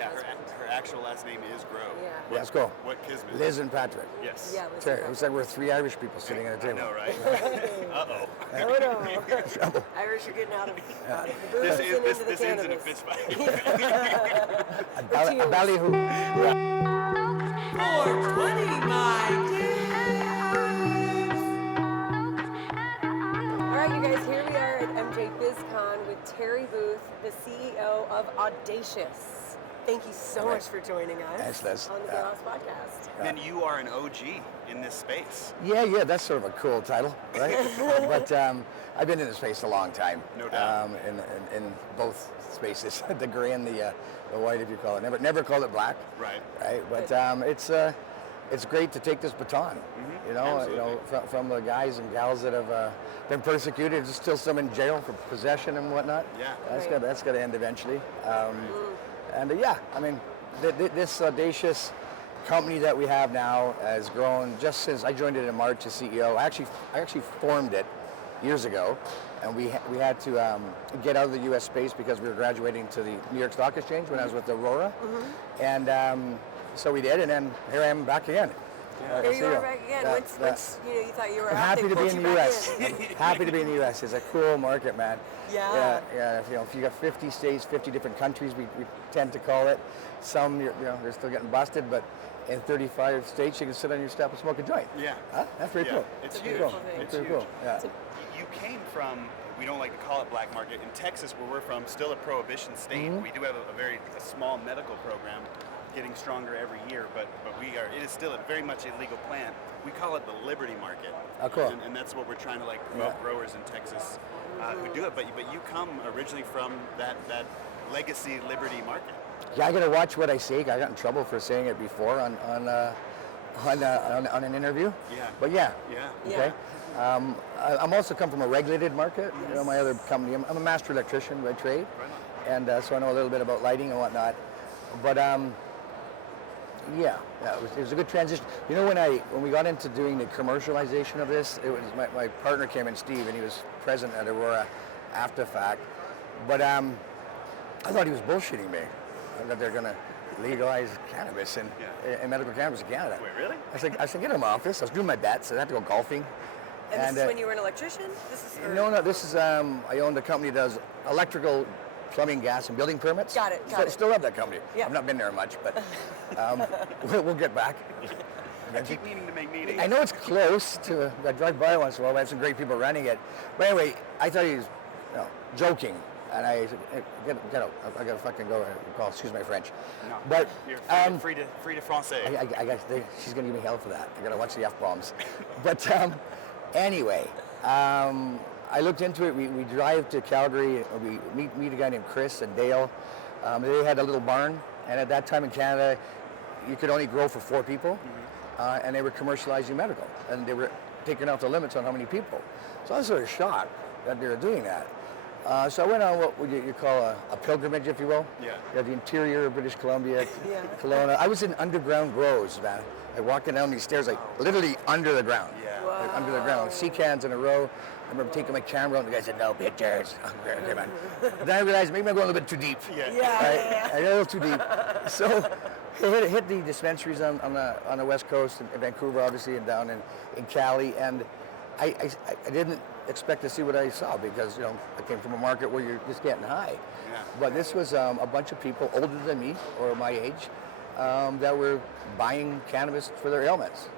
Yeah, her actual last name is Grow. Yeah. Let's go. What kismet? Liz and Patrick. Yes. Yeah, let's Terry, it's like we're 3 Irish people sitting at a I table. know, right? Uh-oh. Oh no. Irish are getting out of the booze and into the This ends in a cannabis. fist fight. A ballyhoo. 420, my dudes! All right, you guys, here we are at MJ BizCon with Terry Booth, the CEO of Audacious. Thank you so much for joining us Thanks, Liz. on the Grouse Podcast. And you are an OG in this space. Yeah, that's sort of a cool title, right? But I've been in the space a long time. No doubt. In both spaces, the gray and the white, if you call it. Never called it black. Right. Right. But it's great to take this baton. Mm-hmm. You know, from the guys and gals that have been persecuted. There's still some in jail for possession and whatnot. Yeah. That's got to end eventually. And yeah, I mean, this audacious company that we have now has grown just since I joined it in March as CEO. I actually formed it years ago, and we had to get out of the U.S. space because we were graduating to the New York Stock Exchange when I was with Aurora, and so we did, and then here I am back again. Here you are back again. Once you thought you were out, happy to be in the U.S. Happy to be in the U.S. It's a cool market, man. Yeah. If you got 50 states, 50 different countries, we tend to call it. Some, they're still getting busted, but in 35 states, you can sit on your step and smoke a joint. Yeah. Huh? That's pretty cool. It's a huge. beautiful thing. It's pretty huge. cool. Yeah. You came from, we don't like to call it black market, in Texas where we're from, still a prohibition state. Mm-hmm. We do have a very small medical program getting stronger every year, but it is still very much a legal plant. We call it the Liberty Market. Oh, cool. And that's what we're trying to promote growers in Texas who do it. But you come originally from that legacy Liberty Market. Yeah, I got to watch what I say. I got in trouble for saying it before on an interview. Yeah. But yeah. Yeah. Okay. I'm also come from a regulated market. Yes. You know, my other company. I'm a master electrician by trade, Right on. and so I know a little bit about lighting and whatnot. But it was a good transition. You know, when we got into doing the commercialization of this, it was my partner came in, Steve, and he was present at Aurora after fact. But I thought he was bullshitting me that they're going to legalize cannabis and medical cannabis in Canada. Wait, really? I said, get in my office. I was doing my bets. I had to go golfing. And this is when you were an electrician? No. This is I owned a company that does electrical, plumbing, gas, and building permits. Got it. Still love that company. Yeah. I've not been there much, but we'll get back. I keep needing to make meetings. I know it's close to. I drive by once in a while. I have some great people running it. But anyway, I thought he was joking, and I said, hey, get out. I gotta fucking go. Excuse my French. No, but you're free to français. I guess she's gonna give me hell for that. I gotta watch the F-bombs. But anyway, I looked into it. We drive to Calgary. We meet a guy named Chris and Dale. They had a little barn, and at that time in Canada, you could only grow for 4 people, and they were commercializing medical, and they were taking out the limits on how many people. So I was sort of shocked that they were doing that. So I went on what you call a pilgrimage, if you will. Yeah. You have the interior of British Columbia, Kelowna. I was in underground grows, man. I walking down these stairs, literally under the ground. Yeah. Wow. Under the ground, sea cans in a row. I remember taking my camera out, and the guy said, "No pictures." Okay, man. Then I realized maybe I'm going a little bit too deep. Yeah. I got a little too deep. So I hit the dispensaries on the West Coast, in Vancouver, obviously, and down in Cali, and I didn't expect to see what I saw because I came from a market where you're just getting high. Yeah. But this was a bunch of people older than me or my age that were buying cannabis for their ailments,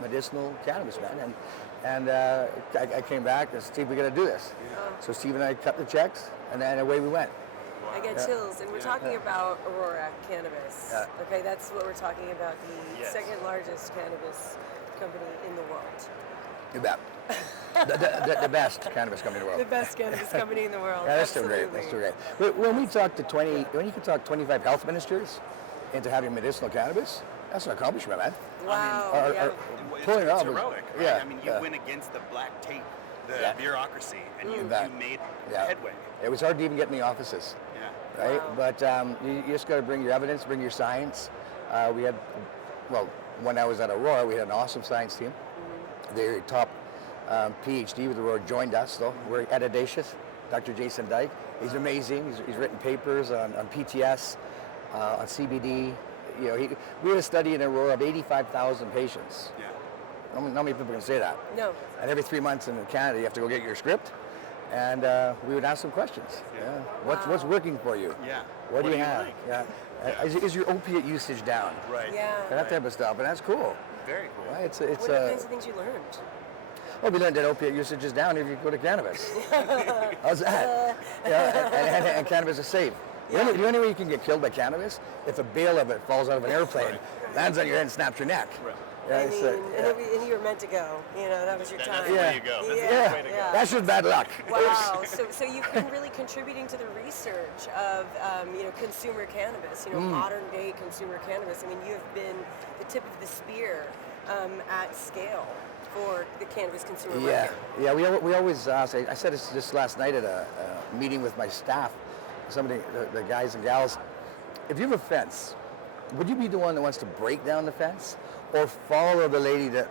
medicinal cannabis, man. And I came back and Steve, we got to do this. Yeah. So Steve and I cut the checks, and then away we went. I get chills, and we're talking about Aurora Cannabis. Okay, that's what we're talking about, the second largest cannabis company in the world. You bet. the best cannabis company in the world. The best cannabis company in the world. Yeah, that's still great. That's still great. When we talk to when you can talk 25 health ministers into having medicinal cannabis, that's an accomplishment, man. Wow. It's pulling it off heroic, right? Yeah. I mean, you went against the black tape, the bureaucry, and you made headway. It was hard to even get in the offices. Yeah. Right? Wow. But you just got to bring your evidence, bring your science. We had, when I was at Aurora, we had an awesome science team. Their top PhD with Aurora joined us, though. We're at Audacious, Dr. Jason Dyke. He's amazing. He's written papers on PTS, on CBD. You know, we had a study in Aurora of 85,000 patients. Yeah. Not many people can say that. No. And every 3 months in Canada, you have to go get your script, and we would ask them questions. Yeah. What's working for you? Yeah. What do you have? like? Yeah. Yeah. Is your opiate usage down? Right. Yeah. That type of stuff, and that's cool. Very cool. Right? It's What are the kinds of things you learned? well, we learned that opiate usage is down if you go to cannabis. How's that? Yeah, and cannabis is safe. The only way you can get killed by cannabis, if a bale of it falls out of an airplane, lands on your head and snaps your neck. Right. Yeah, I mean, and you were meant to go. You know, that was your time. That's the way you go. That's Yeah. the way to go. That's just bad luck. Wow. So you've been really contributing to the research of consumer cannabis. Modern day consumer cannabis. I mean, you have been the tip of the spear at scale for the cannabis consumer market. Yeah. We always say. I said this last night at a meeting with my staff. Some of the guys and gals. If you have a fence, would you be the one that wants to break down the fence, or follow the lady that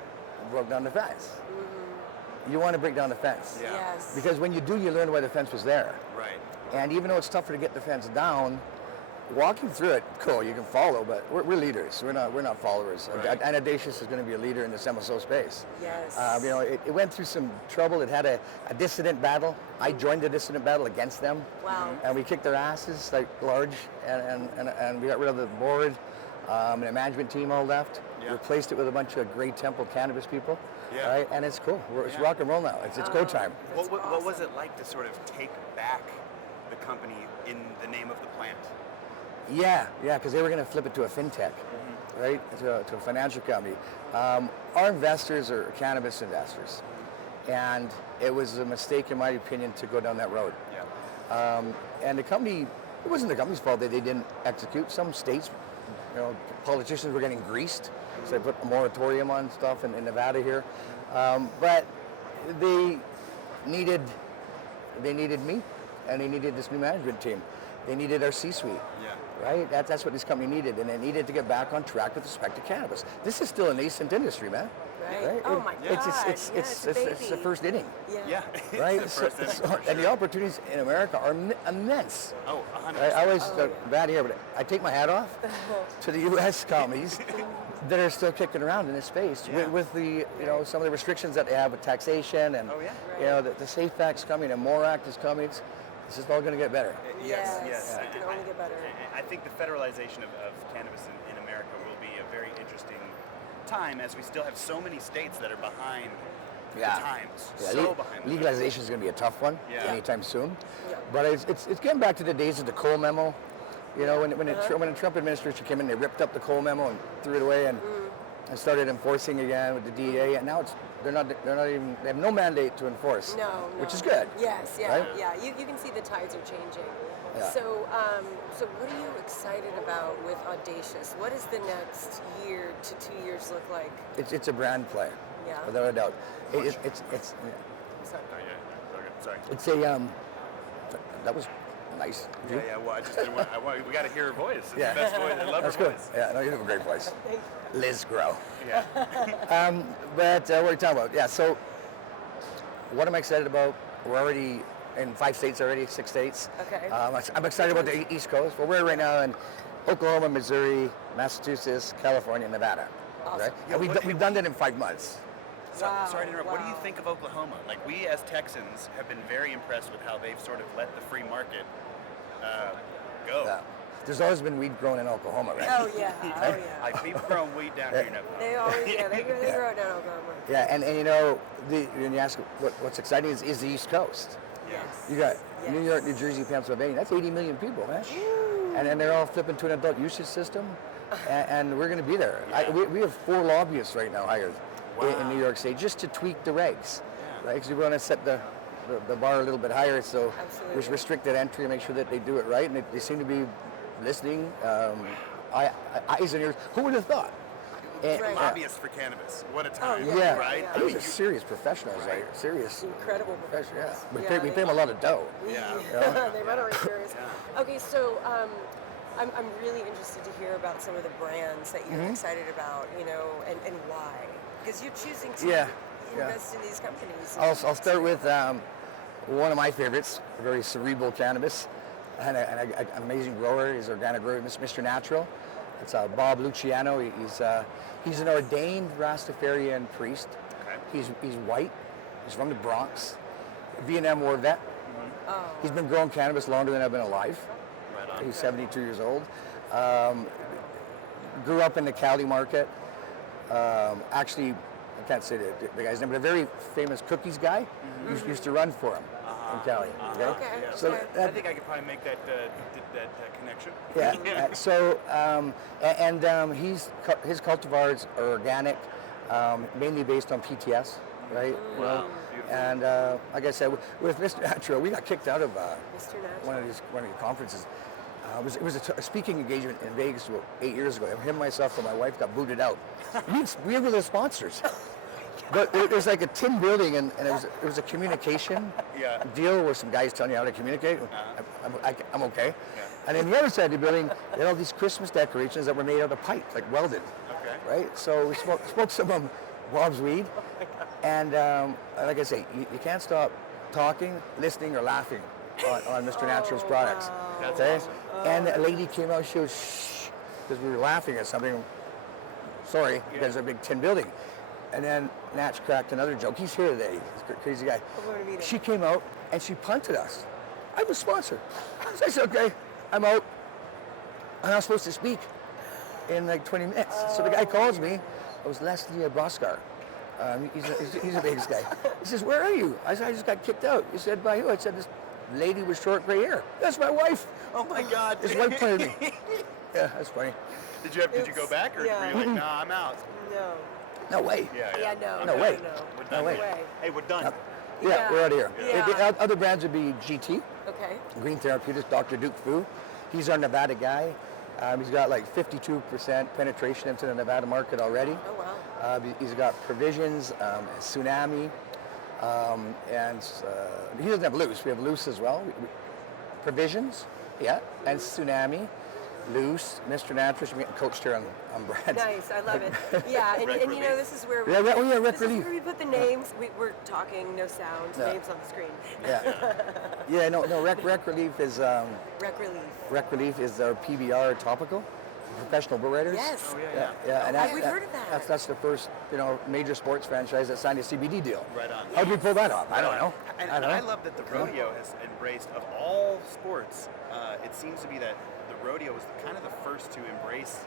broke down the fence? Mm-hmm. You want to break down the fence. Yeah. Yes. Because when you do, you learn why the fence was there. Right. And even though it's tougher to get the fence down, walking through it, cool, you can follow, but we're leaders. We're not followers. Right. And Audacious is going to be a leader in this MSO space. Yes. It went through some trouble. It had a dissident battle. I joined the dissident battle against them. Wow. And we kicked their asses like large, and we got rid of the board, and the management team all left. Yeah. Replaced it with a bunch of Grey Temple cannabis people. Yeah. Right? And it's cool. It's rock and roll now. It's go time. What was it like to sort of take back the company in the name of the plant? Yeah, because they were going to flip it to a fintech, right? To a financial company. Our investors are cannabis investors, and it was a mistake, in my opinion, to go down that road. Yeah. And the company, it wasn't the company's fault that they didn't execute. Some states, politicians were getting greased, so they put a moratorium on stuff in Nevada here. But they needed me, and they needed this new management team. They needed our C-suite. Yeah. Right? That's what this company needed, and it needed to get back on track with respect to cannabis. This is still a nascent industry, man. Right. Oh my God. It's the first inning. Yeah. Right? It's the first inning, for and the sure. opportunities in America are immense. Oh, 100%. I always bad here, but I take my hat off to the U.S. companies that are still kicking around in this space with the some of the restrictions that they have with taxation and Oh, yeah. the SAFE Act's coming and MORE Act is coming. This is all going to get better. Yes. It can only get better. I think the federalization of cannabis in America will be a very interesting time, as we still have so many states that are behind the times. Yeah, So behind the legalization is going to be a tough one anytime soon. Yeah. But it's getting back to the days of the Cole memo. When the Trump administration came in, they ripped up the Cole memo and threw it away and started enforcing again with the DEA. And now they have no mandate to enforce. No. Which is good. Yes, right? You can see the tides are changing. Yeah. So what are you excited about with Audacious? What does the next year to 2 years look like? It's a brand play. Yeah. Without a doubt. It's Sorry. Oh, yeah. Okay, sorry. it's a that was nice. Yeah. Well, I just didn't want. We got to hear her voice. It's Yeah. the best voice. I love That's her good. voice. Yeah, no, you have a great voice. Thank you. Liz Grow. Yeah. But what are you talking about? Yeah, so what am I excited about? We're already in 5 states already, 6 states. Okay. I'm excited about the East Coast. Well, we're right now in Oklahoma, Missouri, Massachusetts, California, and Nevada. Awesome. Right? Yeah, And we've done that in 5 months. Wow, Sorry to interrupt. What do you wow. think of Oklahoma? Like, we as Texans have been very impressed with how they've sort of let the free market go. Yeah. There's always been weed grown in Oklahoma, right? Oh yeah. Like, we've grown weed down here, They always they grow it down Oklahoma. Yeah, and when you ask what's exciting is the East Coast. Yeah. You got Yes. New York, New Jersey, Pennsylvania. That's 80 million people, man. And then they're all flipping to an adult usage system, and we're going to be there. Yeah. We have 4 lobbyists right now hired in Wow. New York State just to tweak the regs, Yeah. right? Because we want to set the bar a little bit higher, so Absolutely. there's restricted entry and make sure that they do it right, and they seem to be listening. Eyes and ears. Who would have thought? And- Right. Lobbyists for cannabis. What a time, Yeah, right? yeah. I mean, These are serious professionals, right? Serious. Incredible professionals. Yeah. professionals. We pay them a lot of dough. Yeah. They run our insurance. Okay, so I'm really interested to hear about some of the brands that you're excited about, and why. Because you're choosing to Yeah. invest in these companies. I'll start with one of my favorites, very cerebral cannabis, and an amazing grower. He's an organic grower, Mr. Natural. It's Bob Luciano. He's an ordained Rastafarian priest. Okay. He's white. He's from the Bronx. Vietnam War vet. Oh. He's been growing cannabis longer than I've been alive. Right on. He's 72 years old. Grew up in the Cali market. Actually, I can't say the guy's name, but a very famous cookies guy used to run for him in Cali. Okay? Okay. Yeah. So Okay. I think I could probably make that connection. Yeah. So his cultivars are organic, mainly based on PTS, right? Wow. Beautiful. And like I said, with Mr. Natural, we got kicked out of Mr. Natural. one of the conferences. It was a speaking engagement in Vegas about 8 years ago. Him, myself, and my wife got booted out. We were the sponsors. But it was like a tin building, and it was a communication deal where some guys telling you how to communicate. I'm okay. Yeah. And then the other side of the building, they had all these Christmas decorations that were made out of pipe, like welded. Okay. Right? So we smoked some of Bob's weed. And like I say, you can't stop talking, listening, or laughing on Mr. Natural's products. Wow. That's Okay? awesome. And a lady came out, she was shh, because we were laughing at something. Sorry, because of a big tin building. And then Natch cracked another joke. He's here today. He's a crazy guy. I'm going to meet him. She came out and she punted us. I'm a sponsor. So I said, okay, I'm out. And I was supposed to speak in like 20 minutes. So the guy calls me. It was Leslie Broskar. He's a Vegas guy. He says, where are you? I said, I just got kicked out. He said, by who? I said, this lady with short gray hair. That's my wife. Oh my God. His wife punted me. Yeah, that's funny. Did you go back, or Yeah. were you like, nah, I'm out? No. No way. Yeah, no. No way. We're No done. way. here. Hey, we're done. Yeah, Yeah. we're out of here. Yeah. Other brands would be GT, Okay. Green Therapeutics, Dr. Duke Fu. He's our Nevada guy. He's got like 52% penetration into the Nevada market already. Oh, wow. He's got Provisions, Tsunami, and he doesn't have Loose. We have Loose as well. Provisions, yeah, and Tsunami, Loose, Mr. Naturalist. We're getting coached here on brands. Nice, I love it. Yeah, and Rec you know, Relief. this is where we, Yeah, Rec this is Relief. where we put the names. We're talking, no sound, Yeah. names on the screen. Yeah, no. Rec Relief is Rec Relief. Rec Relief is our PBR topical, professional bull riders. Yes. Oh yeah. Yeah, and Oh, we've heard of that. That's the first major sports franchise that signed a CBD deal. Right on. How did we pull that off? I don't know. And I don't know. I love that the rodeo has embraced, of all sports, it seems to be that the rodeo was kind of the first to embrace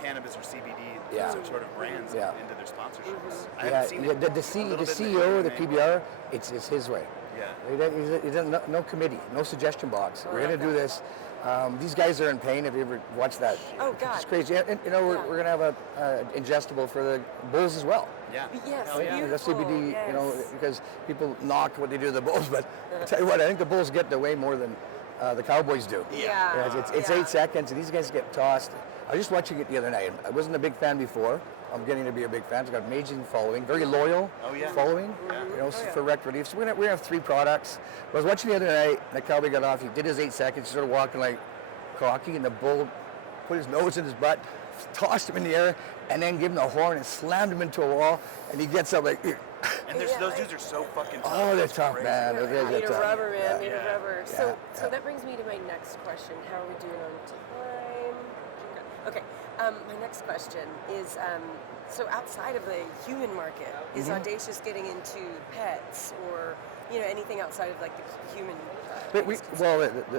cannabis or CBD sort of brands Yeah. into their sponsorships. I Yeah, haven't seen it the a little bit in CEO of the MMA. PBR, it's his way. Yeah. He doesn't, no committee, no suggestion box. We're going to do this. These guys are in pain. Have you ever watched that? Oh, God. It's crazy. And, we're going to have a ingestible for the bulls as well. Yeah. Yes, Hell yeah. The beautiful. CBD, Yes. because people knock what they do to the bulls, but I tell you what, I think the bulls get way more than the Cowboys do. Yeah. It's Yeah. 8 seconds, and these guys get tossed. I was just watching it the other night. I wasn't a big fan before. I'm getting to be a big fan. It's got amazing following, very loyal following. For Rec Relief. So we're gonna have 3 products. I was watching the other night. The cowboy got off. He did his 8 seconds. He started walking like cocky, and the bull put his nose in his butt, tossed him in the air, and then gave him a horn and slammed him into a wall. And he gets up like. And those dudes are so fucking tough. Oh, they're It's tough, crazy. man. They're Made of tough. rubber, man. Yeah. Made of Yeah. rubber. Yeah. So that brings me to my next question. How are we doing on time? Okay. My next question is, so outside of the human market, is Mm-hmm. Audacious getting into pets or anything outside of like the human? But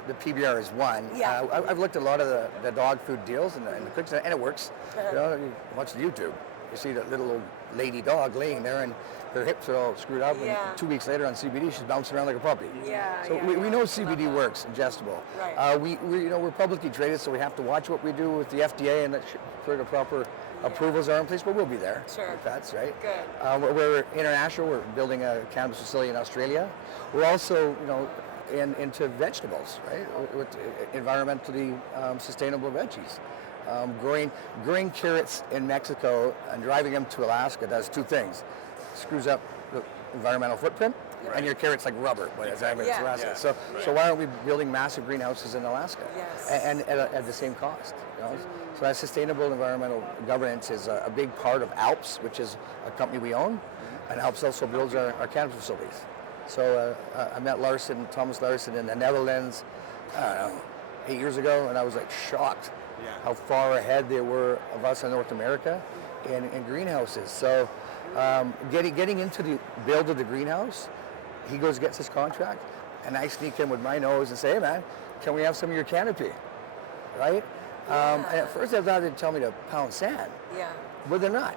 the PBR is one. Yeah. I've looked at a lot of the dog food deals and the cooks, and it works. You watch the YouTube, you see that little old lady dog laying there, and her hips are all screwed up. Yeah. And 2 weeks later on CBD, she's bouncing around like a puppy. Yeah, So yeah, we yeah. know Love CBD that. works, ingestible. Right. We're publicly traded, so we have to watch what we do with the FDA and that sure the proper approvals are in place. But we'll be there. Sure. If that's right. Good. We're international. We're building a cannabis facility in Australia. We're also, into vegetables, right? With environmentally sustainable veggies. Growing carrots in Mexico and driving them to Alaska does 2 things. Screws up the environmental footprint, and your carrot's like rubber when it's Yeah. Alaska. Yeah. So why aren't we building massive greenhouses in Alaska? Yes. And at the same cost. So that sustainable environmental governance is a big part of Alps, which is a company we own, and Alps also builds our cannabis facilities. So I met Thomas Larson in the Netherlands, I don't know, 8 years ago, and I was like shocked how far ahead they were of us in North America in greenhouses. So getting into the build of the greenhouse, he goes gets his contract, and I sneak in with my nose and say, hey man, can we have some of your canopy, right? And at first I thought they'd tell me to pound sand, but they're not.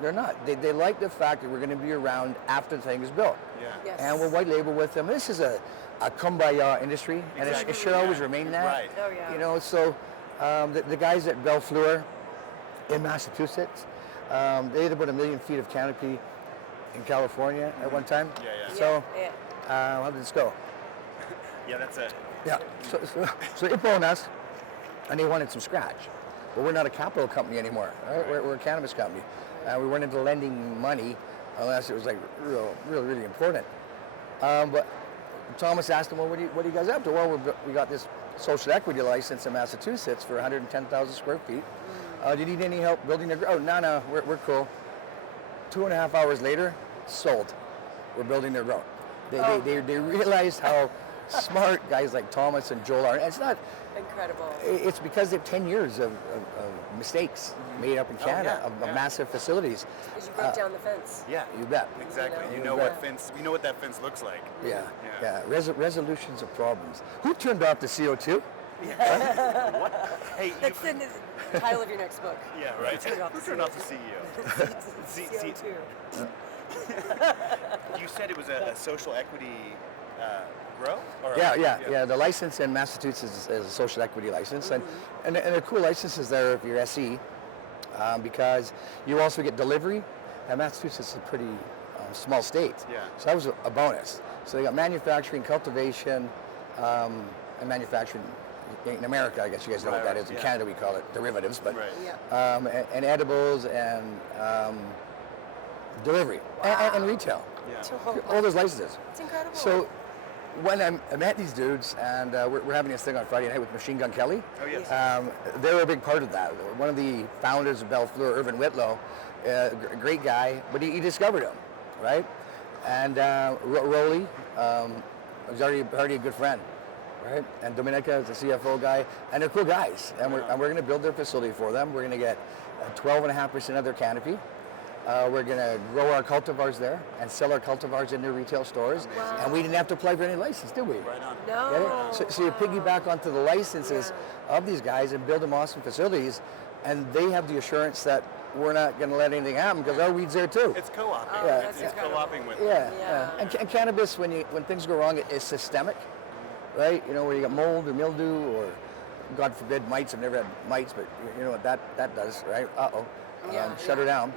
They're not. They like the fact that we're going to be around after the thing is built. Yes. And we'll white label with them. This is a kumbaya industry, and it should always remain that. Right. Oh, yeah. You know, so the guys at Bellfleur in Massachusetts, they had about 1 million feet of canopy in California at one time. So how did this go? That's it. So they phoned us, and they wanted some scratch. But we're not a capital company anymore, right? We're a cannabis company. We weren't into lending money unless it was like really important. But Thomas asked him, well, what are you guys up to? Well, we got this social equity license in Massachusetts for 110,000 square feet. Do you need any help building the grow? Oh, no, we're cool. 2.5 hours later, sold. We're building their grow. They realized how smart guys like Thomas and Joel are. And it's not incredible. It's because they have 10 years of mistakes made up in Canada of massive facilities. Because you broke down the fence. Yeah, you bet. Exactly. You know what that fence looks like. Yeah. Resolutions of problems. Who turned off the CO2? What? Hey, that's the title of your next book. Yeah, right. Who turned off the CEO? CO2. You said it was a social equity grow? Yeah. The license in Massachusetts is a social equity license, and the cool license is there if you're SE, because you also get delivery, and Massachusetts is a pretty small state. So that was a bonus. So they got manufacturing, cultivation, and manufacturing in America. I guess you guys know what that is. In Canada we call it derivatives, but and edibles and delivery and retail. All those licenses. It's incredible. So when I met these dudes, and we're having this thing on Friday night with Machine Gun Kelly. Oh, yes. They were a big part of that. One of the founders of Bellfleur, Irvin Whitlow, great guy, but he discovered him, right? And Rolly was already a good friend, right? And Dominica is the CFO guy, and they're cool guys. And we're going to build their facility for them. We're going to get 12.5% of their canopy. We're going to grow our cultivars there and sell our cultivars in their retail stores. Wow. And we didn't have to apply for any license, did we? Right on. No. So you piggyback onto the licenses of these guys and build them awesome facilities, and they have the assurance that we're not going to let anything happen because our weed's there too. It's co-oping. Oh, It's co-oping with And cannabis, when things go wrong, it's systemic, right? You know, where you got mold or mildew or, God forbid, mites. I've never had mites, but you know what that does, right? Shut her down.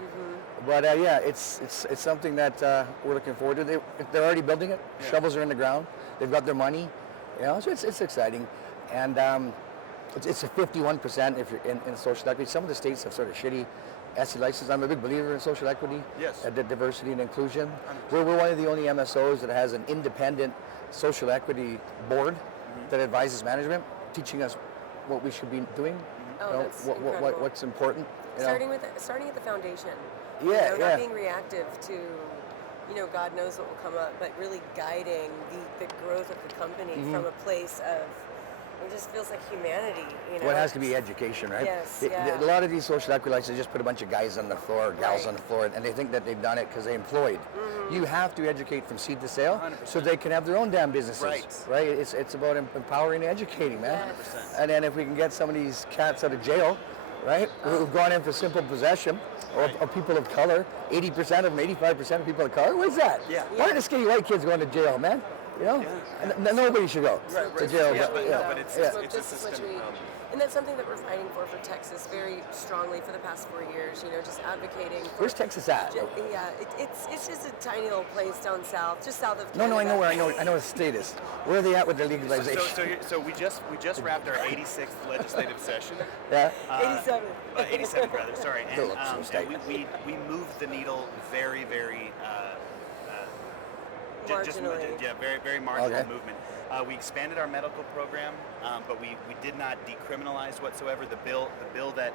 But it's something that we're looking forward to. They're already building it. Shovels are in the ground. They've got their money. You know, so it's exciting, and it's a 51% if you're in social equity. Some of the states have sort of shitty SE licenses. I'm a big believer in social equity. Yes. Diversity and inclusion. We're one of the only MSOs that has an independent social equity board that advises management, teaching us what we should be doing. That's what's important. Starting at the foundation. Not being reactive to, God knows what will come up, but really guiding the growth of the company from a place of, it just feels like humanity, Well, it has to be education, right? Yes, A lot of these social equity licenses just put a bunch of guys on the floor, gals on the floor, and they think that they've done it because they employed. You have to educate from seed to sale 100%. So they can have their own damn businesses, right? It's about empowering and educating, man. 100%. And then if we can get some of these cats out of jail, right, who've gone in for simple possession, or people of color, 80% of them, 85% of people of color, what's that? Why are the skinny white kids going to jail, man? And nobody should go to jail. But it's a system. And that's something that we're fighting for Texas very strongly for the past 4 years, just advocating for... Where's Texas at? It's just a tiny little place down south, just south of Canada. No, I know the state is. Where are they at with the legalization? So we just wrapped our 86th legislative session. 87 rather, sorry. And we moved the needle very, very... marginally. Very, very marginal movement. We expanded our medical program but we did not decriminalize whatsoever. The bill that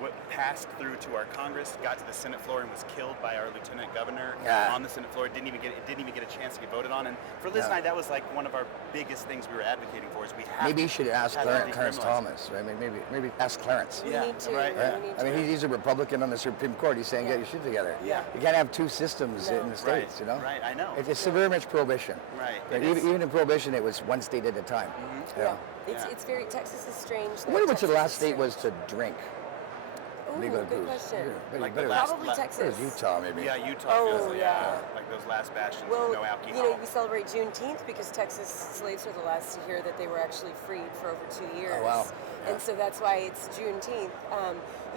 what passed through to our Congress, got to the Senate floor and was killed by our Lieutenant Governor on the Senate floor. It didn't even get a chance to get voted on. And for Liz and I, that was like one of our biggest things we were advocating for. Is we have maybe you should ask Clarence Thomas, right? Maybe ask Clarence. We need to. Right. I mean, he's a Republican on the Supreme Court. He's saying get your shit together. Yeah. You can't have two systems in the states, you know. Right. I know. It's very much prohibition. Right. Even in prohibition, it was one state at a time. Mm-hmm. Yeah. It's very. Texas is strange. I wonder what the last state was to drink. Ooh, good question. Like probably Texas. Utah, maybe. Yeah, Utah. Oh, yeah. Like those last bastions Well, with no alcohol. you know, we celebrate Juneteenth because Texas slaves are the last to hear that they were actually freed for over 2 years. Oh, wow. And so that's why it's Juneteenth.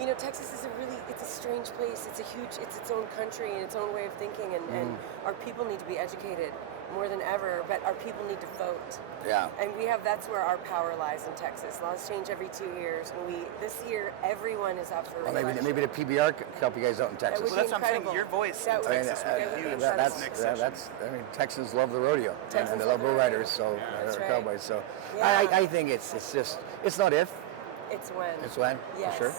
You know, Texas is it's a strange place. It's its own country and its own way of thinking, and our people need to be educated more than ever, but our people need to vote. Yeah. And that's where our power lies in Texas. Laws change every 2 years, and this year everyone is up for re-election. Maybe the PBR could help you guys out in Texas. That would Well, that's what I'm saying. Your voice in Texas would be huge. I mean, Texans love the rodeo, and they love bull riders, so they're cowboys. So I think it's not if. It's when. It's when, yes. for sure.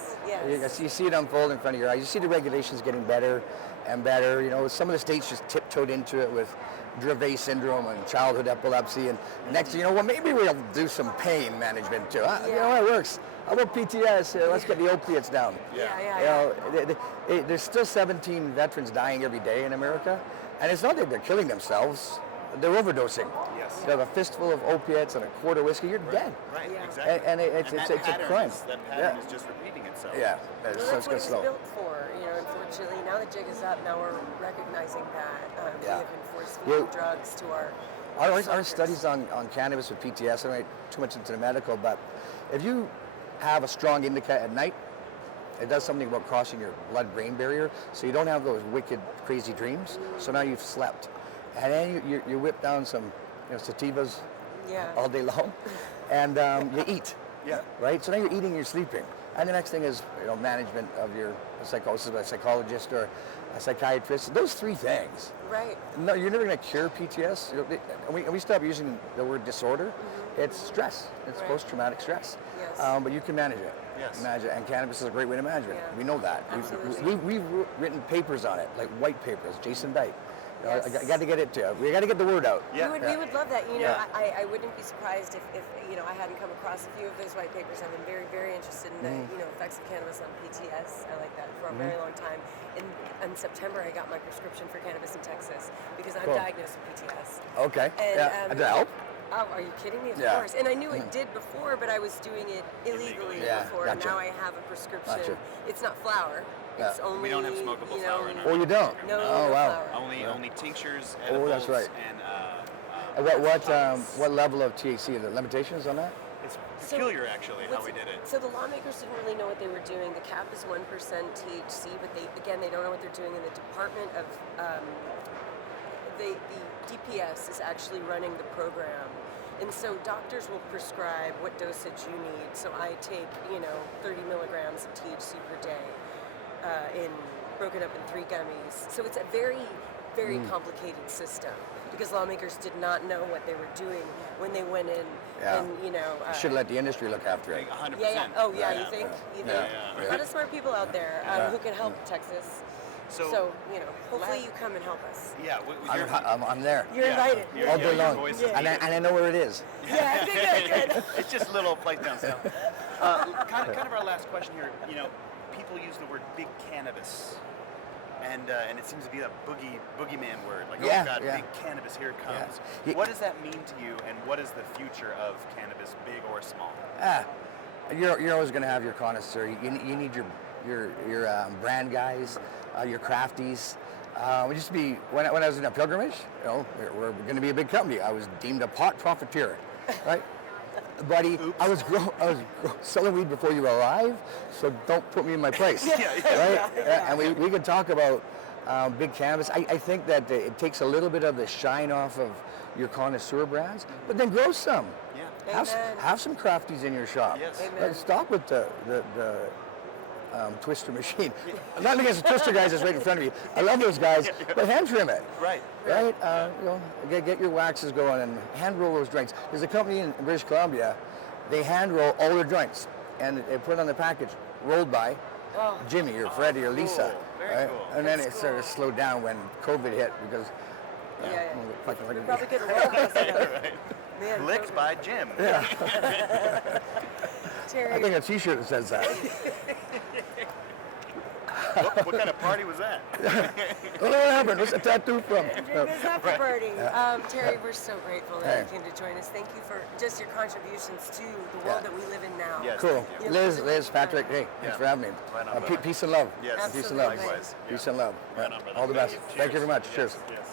Yes. You see it unfold in front of your eyes. You see the regulations getting better and better. You know, some of the states just tiptoed into it with Dravet syndrome and childhood epilepsy. And next, you know what? Maybe we'll do some pain management too. You know, it works. How about PTS? Let's get the opiates down. Yeah. You know, there's still 17 veterans dying every day in America, and it's not that they're killing themselves. They're overdosing. Yes. You have a fistful of opiates and a quart of whiskey, you're dead. Right, exactly. And it's a crime. That pattern is just repeating itself. Yeah, that's what it's built for. You know, unfortunately, now the jig is up. Now we're recognizing that we have enforced feeding drugs to our studies on cannabis with PTS. I don't get too much into the medical, but if you have a strong indica at night, it does something about crossing your blood-brain barrier, so you don't have those wicked, crazy dreams. So now you've slept. And then you whip down some sativas all day long, and you eat. Yeah. Right? So now you're eating, you're sleeping. And the next thing is management of your psychologist or a psychiatrist. Those three things. Right. No, you're never going to cure PTS. We stop using the word disorder. It's stress. It's post-traumatic stress. Yes. But you can manage it. Yes. Manage it. And cannabis is a great way to manage it. Yeah. We know that. Absolutely. We've written papers on it, like white papers. Jason Dyke. Yes. I got to get it to you. We got to get the word out. Yeah. We would love that. You know, I wouldn't be surprised if I hadn't come across a few of those white papers. I've been very, very interested in the effects of cannabis on PTS. I like that for a very long time. In September, I got my prescription for cannabis in Texas because I'm diagnosed with PTS. Okay. And, Did that help? Oh, are you kidding me? Of course. And I knew it did before, but I was doing it illegally before. And now I have a prescription. Gotcha. It's not flour. It's only, we don't have smokable flour in our you don't? No, oh, wow. flour. Only tinctures, edibles, that's right. And what level of THC? The limitations on that? It's peculiar, actually, how we did it. So the lawmakers didn't really know what they were doing. The cap is 1% THC, but they don't know what they're doing in the Department of the DPS is actually running the program. And so doctors will prescribe what dosage you need. So I take, 30 milligrams of THC per day, broken up in 3 gummies. So it's a very, very complicated system because lawmakers did not know what they were doing when they went in. Yeah. And should let the industry look after it. 100%. Yeah. Oh yeah, you think? Yeah. A lot of smart people out there who can help Texas. So hopefully you come and help us. Yeah, I'm there. You're invited. All day long. And I know where it is. Yeah, good. It's just a little place down south. Kind of our last question here. People use the word big cannabis, and it seems to be a boogeyman word. Like, oh God, big cannabis, here it comes. Yeah. What does that mean to you, and what is the future of cannabis, big or small? You're always going to have your connoisseur. You need your brand guys, your crafties. We used to be when I was in a pilgrimage. We're going to be a big company. I was deemed a pot profiteer, right? Buddy, I was selling weed before you were alive, so don't put me in my place, right? And we can talk about big cannabis. I think that it takes a little bit of the shine off of your connoisseur brands, but then grow some. Yeah. Have some crafties in your shop. Yes. Stop with the twister machine. I'm not against the twister guys that's right in front of you. I love those guys, but hand trim it. Right. Get your waxes going and hand roll those drinks. There's a company in British Columbia they hand roll all their joints, and they put on the package, rolled by Oh. Jimmy or Freddie or Lisa. Cool. Very right? cool. And then That's it sort of cool. slowed down when COVID hit because Yeah. fucking You're like- probably getting roll calls enough. Man, Licked COVID. by Jim. Yeah. Terry, I think a T-shirt that says that. What kind of party was that? What happened? What's the tattoo from? Jim's after party. Terry, we're so grateful that Hey. you came to join us. Thank you for just your contributions to the world that we live in now. Yes. Cool. Thank you. Liz, Patrick, hey, thanks Yeah. for having me. Right on, Pe- brother. peace and love. Yes. Peace and love. Absolutely. Likewise. Peace and love. Right on, brother. All the best. Thank you very much. Yes, Cheers. yes.